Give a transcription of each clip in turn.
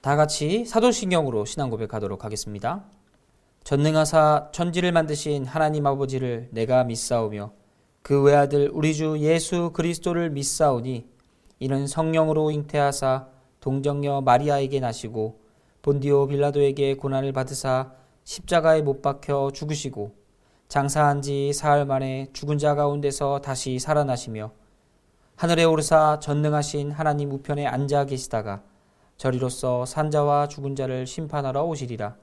다 같이 사도신경으로 신앙 고백하도록 하겠습니다. 전능하사 천지를 만드신 하나님 아버지를 내가 믿사오며 그 외아들 우리 주 예수 그리스도를 믿사오니 이는 성령으로 잉태하사 동정녀 마리아에게 나시고 본디오 빌라도에게 고난을 받으사 십자가에 못 박혀 죽으시고 장사한 지 사흘 만에 죽은 자 가운데서 다시 살아나시며 하늘에 오르사 전능하신 하나님 우편에 앉아 계시다가 저리로서 산자와 죽은 자를 심판하러 오시리라.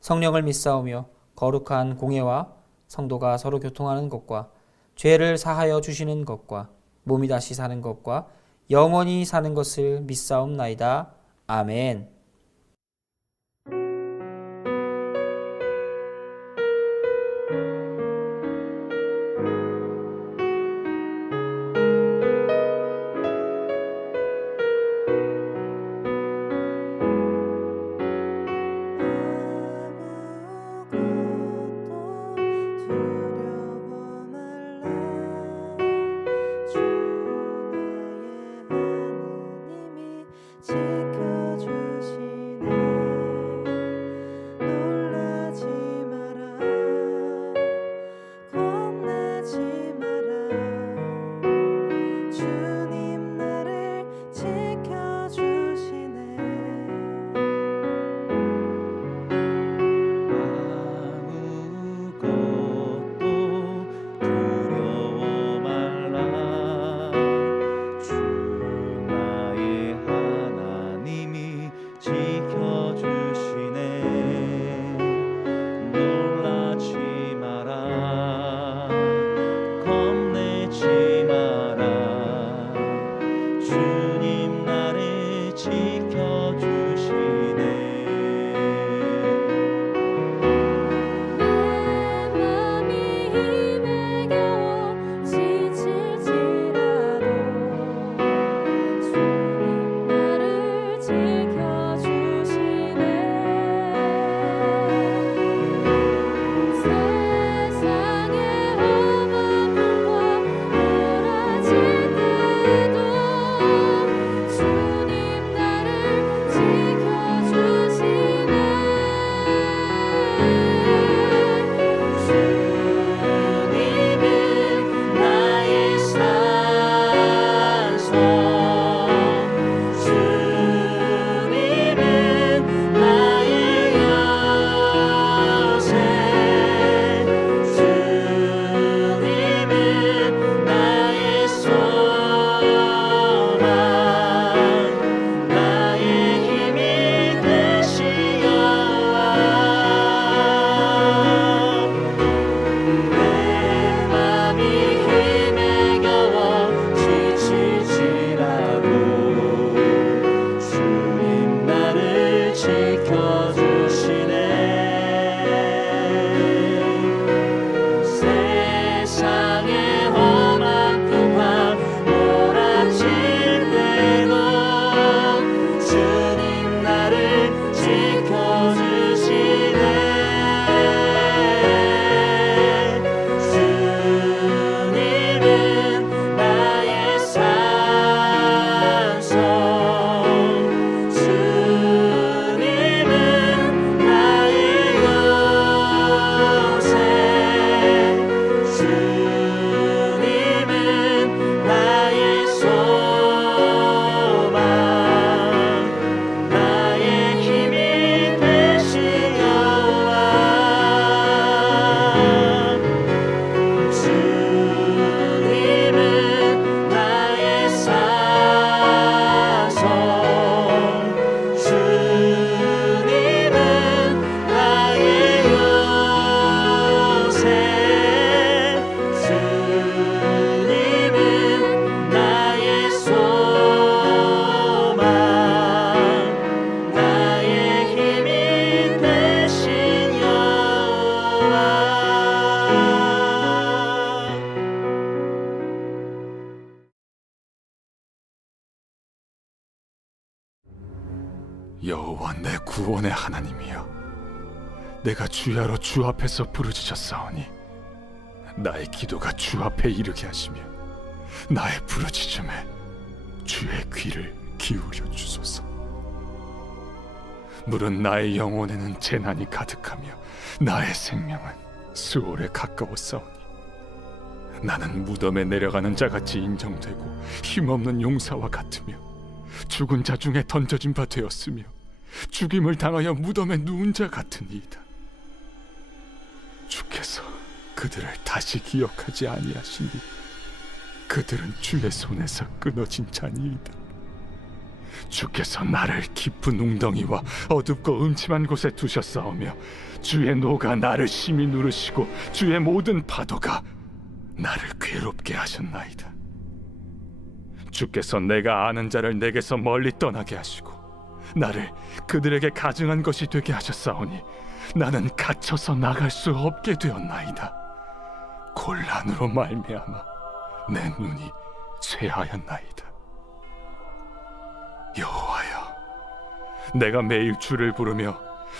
성령을 믿사오며 거룩한 공예와 성도가 서로 교통하는 것과 죄를 사하여 주시는 것과 몸이 다시 사는 것과 영원히 사는 것을 믿사옵나이다. 아멘. 여호와 내 구원의 하나님이여, 내가 주야로 주 앞에서 부르짖었사오니 나의 기도가 주 앞에 이르게 하시며 나의 부르짖음에 주의 귀를 기울여 주소서. 물은 나의 영혼에는 재난이 가득하며 나의 생명은 수월에 가까웠사오니 나는 무덤에 내려가는 자같이 인정되고 힘없는 용사와 같으며 죽은 자 중에 던져진 바 되었으며 죽임을 당하여 무덤에 누운 자 같으니이다. 주께서 그들을 다시 기억하지 아니하시니 그들은 주의 손에서 끊어진 자니이다. 주께서 나를 깊은 웅덩이와 어둡고 음침한 곳에 두셨사오며 주의 노가 나를 심히 누르시고 주의 모든 파도가 나를 괴롭게 하셨나이다. 주께서 내가 아는 자를 내게서 멀리 떠나게 하시고 나를 그들에게 가증한 것이 되게 하셨사오니 나는 갇혀서 나갈 수 없게 되었나이다. 곤란으로 말미암아 내 눈이 쇠하였나이다. 여호와여, 내가 매일 주를 부르며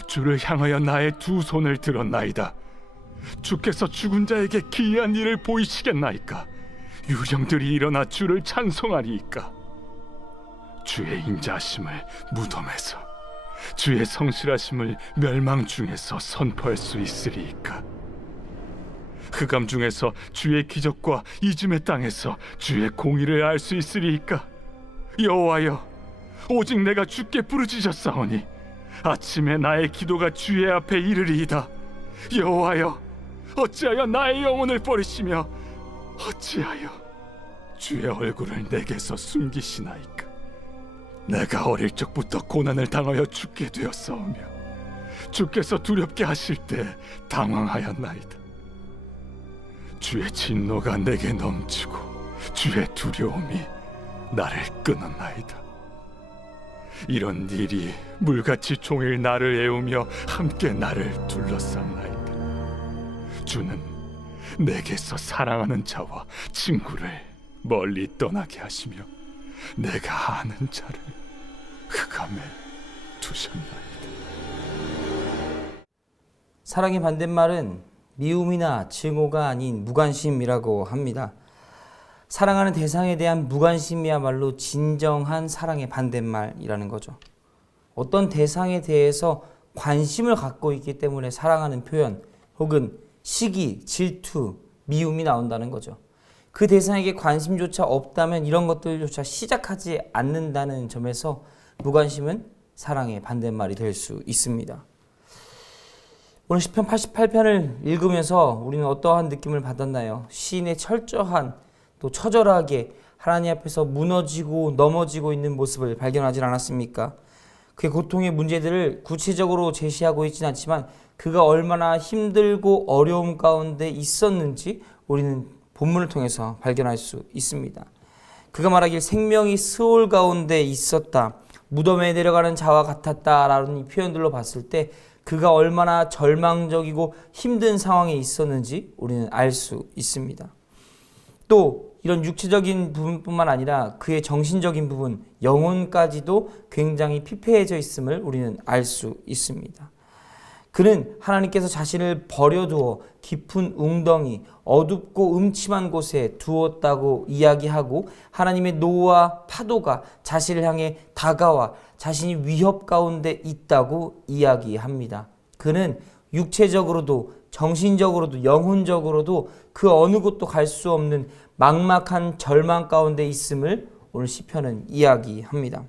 주를 향하여 나의 두 손을 들었나이다. 주께서 죽은 자에게 기이한 일을 보이시겠나이까? 유령들이 일어나 주를 찬송하리이까? 주의 인자하심을 무덤에서 주의 성실하심을 멸망 중에서 선포할 수 있으리이까? 흑암 중에서 주의 기적과 이즘의 땅에서 주의 공의를 알 수 있으리이까? 여호와여, 오직 내가 주께 부르짖었사오니 아침에 나의 기도가 주의 앞에 이르리이다. 여호와여, 어찌하여 나의 영혼을 버리시며 어찌하여 주의 얼굴을 내게서 숨기시나이까? 내가 어릴 적부터 고난을 당하여 죽게 되었사오며 주께서 두렵게 하실 때 당황하였나이다. 주의 진노가 내게 넘치고 주의 두려움이 나를 끊었나이다. 이런 일이 물같이 종일 나를 애우며 함께 나를 둘러쌌나이다. 주는 내게서 사랑하는 자와 친구를 멀리 떠나게 하시며 내가 아는 자를 흑암에 두셨나이다. 사랑의 반대말은 미움이나 증오가 아닌 무관심이라고 합니다. 사랑하는 대상에 대한 무관심이야말로 진정한 사랑의 반대말이라는 거죠. 어떤 대상에 대해서 관심을 갖고 있기 때문에 사랑하는 표현 혹은 시기, 질투, 미움이 나온다는 거죠. 그 대상에게 관심조차 없다면 이런 것들조차 시작하지 않는다는 점에서 무관심은 사랑의 반대말이 될 수 있습니다. 오늘 시편 88편을 읽으면서 우리는 어떠한 느낌을 받았나요? 시인의 철저한 또 처절하게 하나님 앞에서 무너지고 넘어지고 있는 모습을 발견하지 않았습니까? 그의 고통의 문제들을 구체적으로 제시하고 있지는 않지만 그가 얼마나 힘들고 어려움 가운데 있었는지 우리는 본문을 통해서 발견할 수 있습니다. 그가 말하길 생명이 스올 가운데 있었다, 무덤에 내려가는 자와 같았다라는 이 표현들로 봤을 때 그가 얼마나 절망적이고 힘든 상황에 있었는지 우리는 알 수 있습니다. 또 이런 육체적인 부분뿐만 아니라 그의 정신적인 부분, 영혼까지도 굉장히 피폐해져 있음을 우리는 알 수 있습니다. 그는 하나님께서 자신을 버려두어 깊은 웅덩이, 어둡고 음침한 곳에 두었다고 이야기하고 하나님의 노와 파도가 자신을 향해 다가와 자신이 위협 가운데 있다고 이야기합니다. 그는 육체적으로도 정신적으로도 영혼적으로도 그 어느 곳도 갈 수 없는 막막한 절망 가운데 있음을 오늘 시편은 이야기합니다.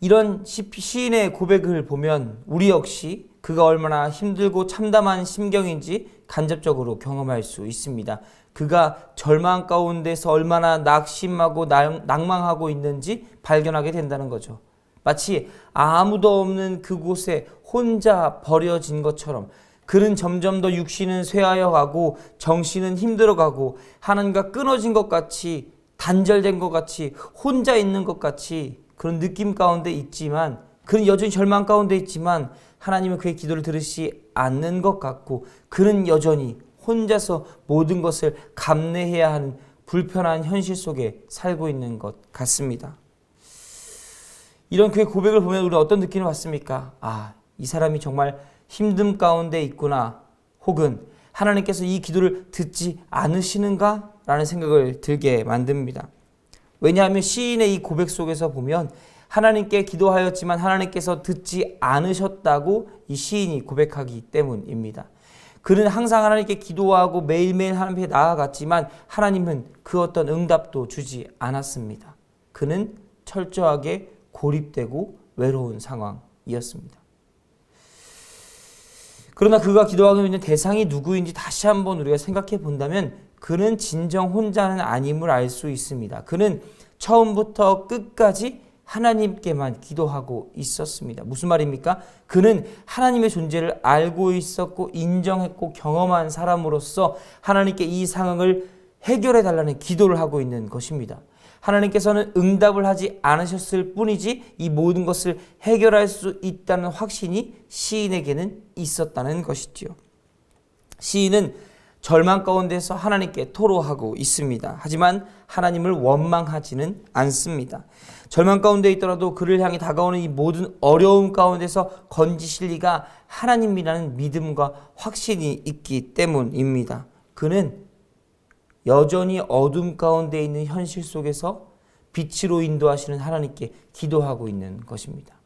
이런 시인의 고백을 보면 우리 역시 그가 얼마나 힘들고 참담한 심경인지 간접적으로 경험할 수 있습니다. 그가 절망 가운데서 얼마나 낙심하고 낭망하고 있는지 발견하게 된다는 거죠. 마치 아무도 없는 그곳에 혼자 버려진 것처럼 그는 점점 더 육신은 쇠하여 가고 정신은 힘들어가고 하나님과 끊어진 것 같이, 단절된 것 같이, 혼자 있는 것 같이 그런 느낌 가운데 있지만, 그는 여전히 절망 가운데 있지만 하나님은 그의 기도를 들으시지 않는 것 같고 그는 여전히 혼자서 모든 것을 감내해야 하는 불편한 현실 속에 살고 있는 것 같습니다. 이런 그의 고백을 보면 우리는 어떤 느낌을 받습니까? 아, 이 사람이 정말 힘듦 가운데 있구나, 혹은 하나님께서 이 기도를 듣지 않으시는가? 라는 생각을 들게 만듭니다. 왜냐하면 시인의 이 고백 속에서 보면 하나님께 기도하였지만 하나님께서 듣지 않으셨다고 이 시인이 고백하기 때문입니다. 그는 항상 하나님께 기도하고 매일매일 하나님 앞에 나아갔지만 하나님은 그 어떤 응답도 주지 않았습니다. 그는 철저하게 고립되고 외로운 상황이었습니다. 그러나 그가 기도하고 있는 대상이 누구인지 다시 한번 우리가 생각해 본다면 그는 진정 혼자는 아님을 알 수 있습니다. 그는 처음부터 끝까지 하나님께만 기도하고 있었습니다. 무슨 말입니까? 그는 하나님의 존재를 알고 있었고 인정했고 경험한 사람으로서 하나님께 이 상황을 해결해 달라는 기도를 하고 있는 것입니다. 하나님께서는 응답을 하지 않으셨을 뿐이지 이 모든 것을 해결할 수 있다는 확신이 시인에게는 있었다는 것이지요. 시인은 절망 가운데서 하나님께 토로하고 있습니다. 하지만 하나님을 원망하지는 않습니다. 절망 가운데 있더라도 그를 향해 다가오는 이 모든 어려움 가운데서 건지실 리가 하나님이라는 믿음과 확신이 있기 때문입니다. 그는 여전히 어둠 가운데 있는 현실 속에서 빛으로 인도하시는 하나님께 기도하고 있는 것입니다.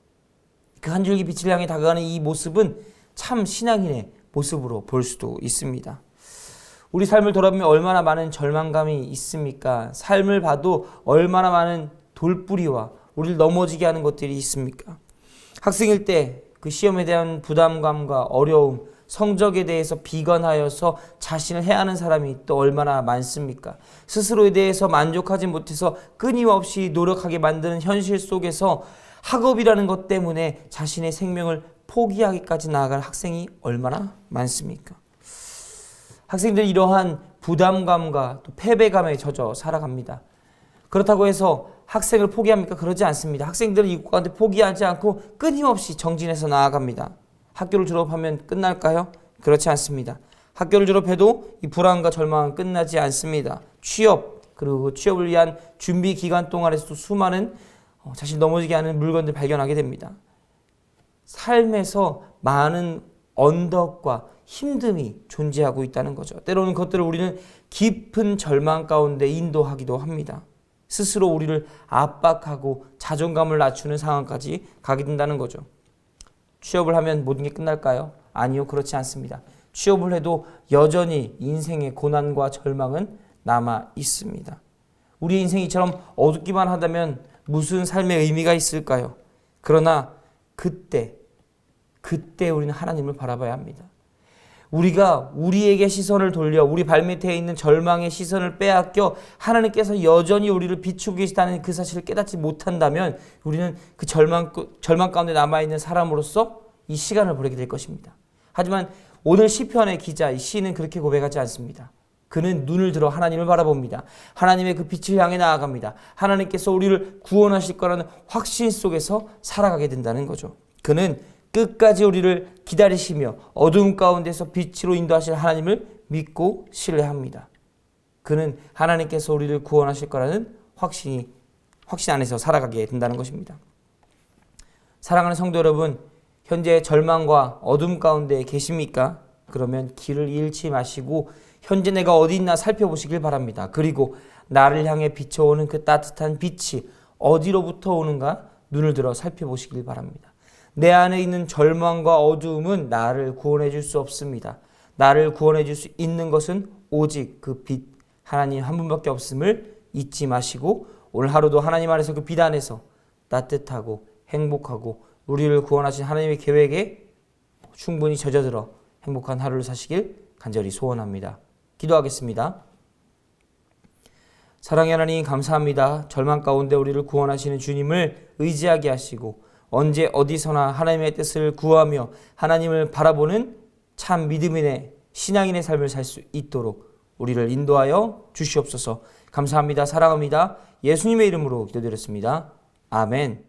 그 한 줄기 빛을 향해 다가가는 이 모습은 참 신앙인의 모습으로 볼 수도 있습니다. 우리 삶을 돌아보면 얼마나 많은 절망감이 있습니까? 삶을 봐도 얼마나 많은 돌뿌리와 우리를 넘어지게 하는 것들이 있습니까? 학생일 때 그 시험에 대한 부담감과 어려움, 성적에 대해서 비관하여서 자신을 해하는 사람이 또 얼마나 많습니까? 스스로에 대해서 만족하지 못해서 끊임없이 노력하게 만드는 현실 속에서 학업이라는 것 때문에 자신의 생명을 포기하기까지 나아갈 학생이 얼마나 많습니까? 학생들은 이러한 부담감과 또 패배감에 젖어 살아갑니다. 그렇다고 해서 학생을 포기합니까? 그러지 않습니다. 학생들은 이 가운데 포기하지 않고 끊임없이 정진해서 나아갑니다. 학교를 졸업하면 끝날까요? 그렇지 않습니다. 학교를 졸업해도 이 불안과 절망은 끝나지 않습니다. 취업, 그리고 취업을 위한 준비 기간 동안에서도 수많은 자신을 넘어지게 하는 물건들 발견하게 됩니다. 삶에서 많은 언덕과 힘듦이 존재하고 있다는 거죠. 때로는 그것들을 우리는 깊은 절망 가운데 인도하기도 합니다. 스스로 우리를 압박하고 자존감을 낮추는 상황까지 가게 된다는 거죠. 취업을 하면 모든 게 끝날까요? 아니요, 그렇지 않습니다. 취업을 해도 여전히 인생의 고난과 절망은 남아 있습니다. 우리 인생이 이처럼 어둡기만 하다면 무슨 삶의 의미가 있을까요? 그러나 그때 우리는 하나님을 바라봐야 합니다. 우리가 우리에게 시선을 돌려 우리 발밑에 있는 절망의 시선을 빼앗겨 하나님께서 여전히 우리를 비추고 계시다는 그 사실을 깨닫지 못한다면 우리는 그 절망 가운데 남아있는 사람으로서 이 시간을 보내게 될 것입니다. 하지만 오늘 시편의 기자 이 시인은 그렇게 고백하지 않습니다. 그는 눈을 들어 하나님을 바라봅니다. 하나님의 그 빛을 향해 나아갑니다. 하나님께서 우리를 구원하실 거라는 확신 속에서 살아가게 된다는 거죠. 그는 끝까지 우리를 기다리시며 어두움 가운데서 빛으로 인도하실 하나님을 믿고 신뢰합니다. 그는 하나님께서 우리를 구원하실 거라는 확신 안에서 살아가게 된다는 것입니다. 사랑하는 성도 여러분, 현재 절망과 어둠 가운데 계십니까? 그러면 길을 잃지 마시고 현재 내가 어디 있나 살펴보시길 바랍니다. 그리고 나를 향해 비춰오는 그 따뜻한 빛이 어디로부터 오는가 눈을 들어 살펴보시길 바랍니다. 내 안에 있는 절망과 어두움은 나를 구원해 줄 수 없습니다. 나를 구원해 줄 수 있는 것은 오직 그 빛, 하나님 한 분밖에 없음을 잊지 마시고 오늘 하루도 하나님 안에서 그 빛 안에서 따뜻하고 행복하고 우리를 구원하신 하나님의 계획에 충분히 젖어들어 행복한 하루를 사시길 간절히 소원합니다. 기도하겠습니다. 사랑의 하나님 감사합니다. 절망 가운데 우리를 구원하시는 주님을 의지하게 하시고 언제 어디서나 하나님의 뜻을 구하며 하나님을 바라보는 참 믿음인의 신앙인의 삶을 살 수 있도록 우리를 인도하여 주시옵소서. 감사합니다. 사랑합니다. 예수님의 이름으로 기도드렸습니다. 아멘.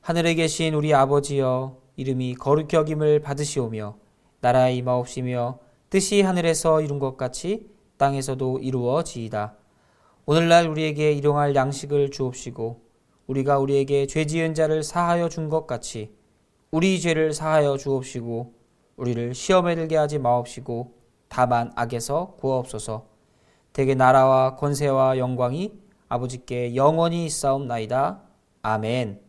하늘에 계신 우리 아버지여, 이름이 거룩히 여김을 받으시오며 나라의 임하옵시며 뜻이 하늘에서 이룬 것 같이 땅에서도 이루어지이다. 오늘날 우리에게 일용할 양식을 주옵시고 우리가 우리에게 죄 지은 자를 사하여 준 것 같이 우리 죄를 사하여 주옵시고 우리를 시험에 들게 하지 마옵시고 다만 악에서 구하옵소서. 대개 나라와 권세와 영광이 아버지께 영원히 있사옵나이다. 아멘.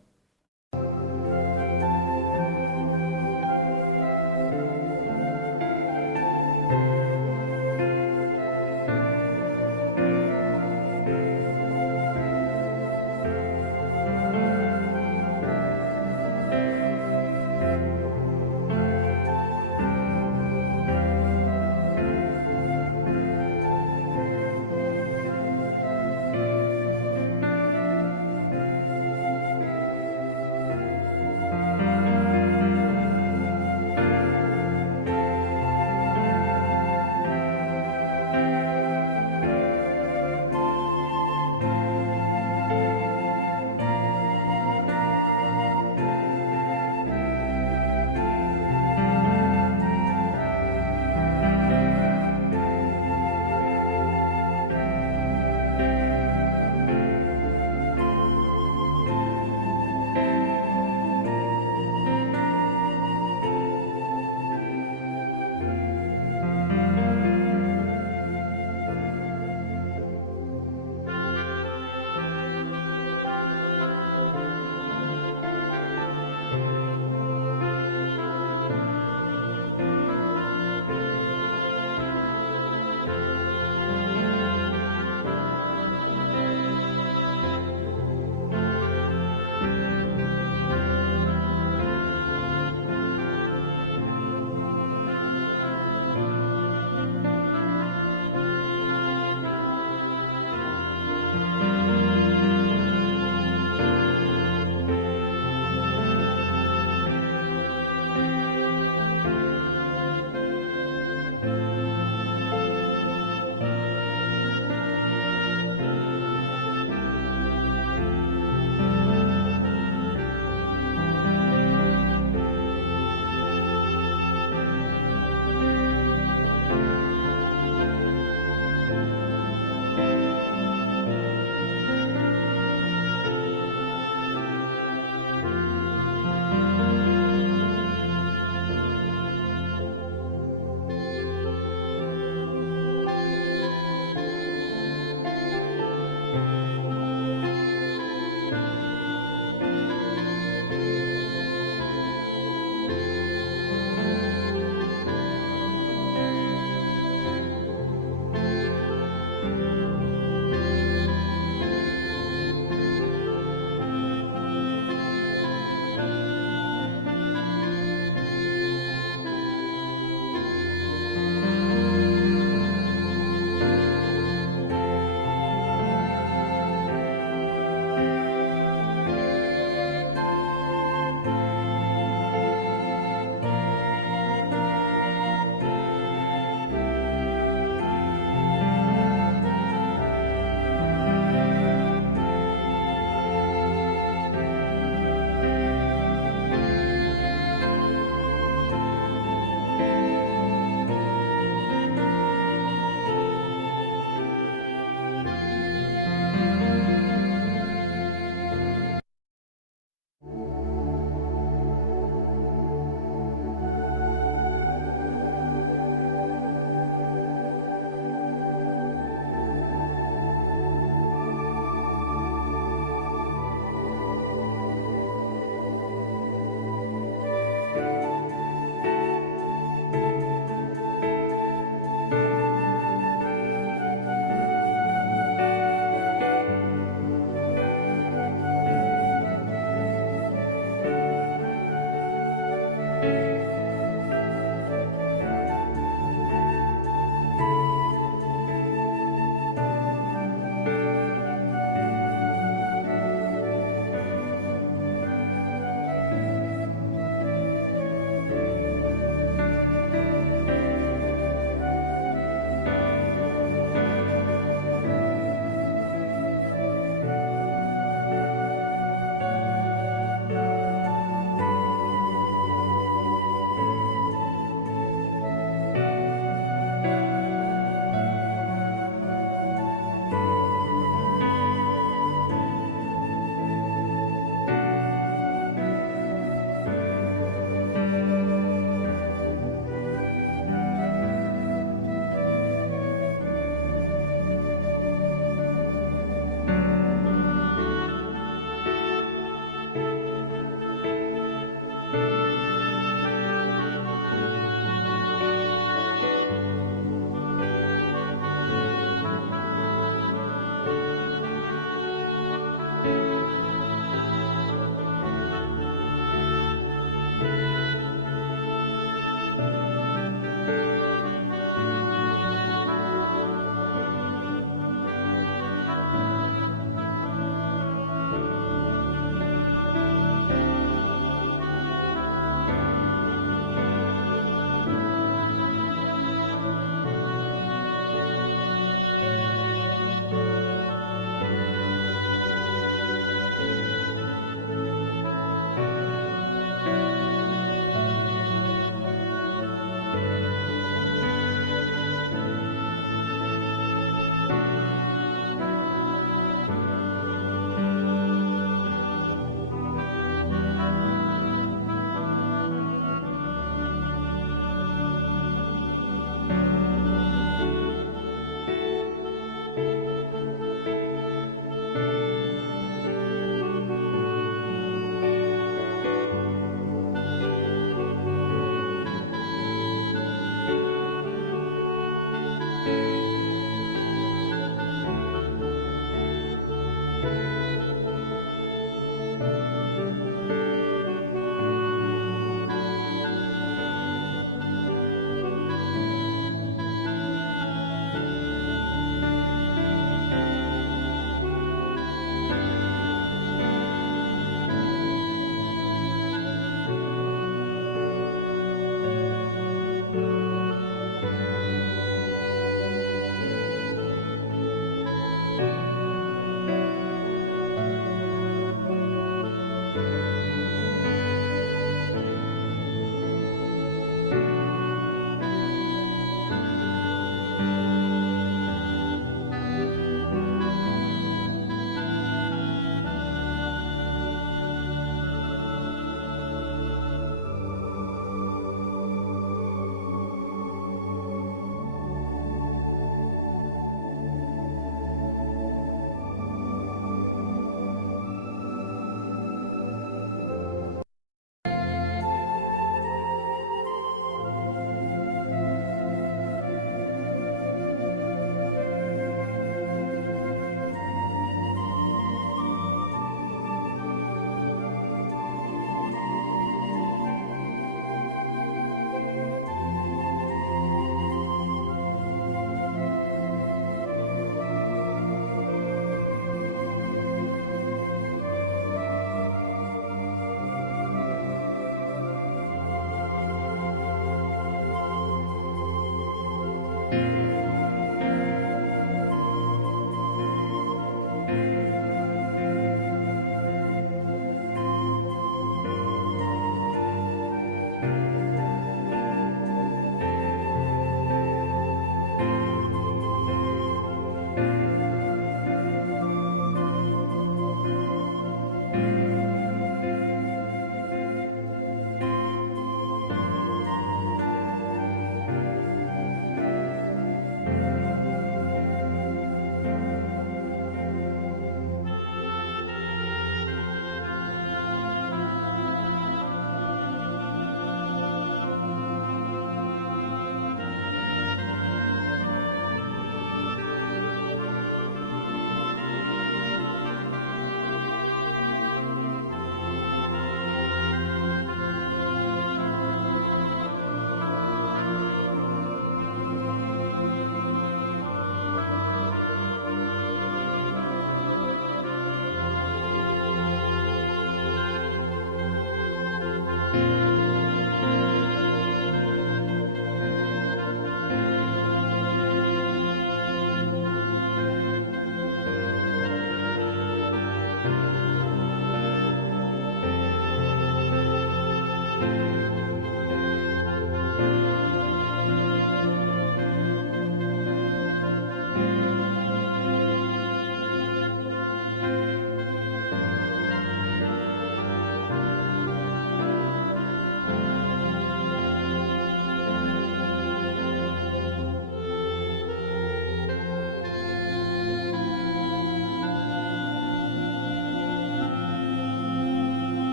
아멘.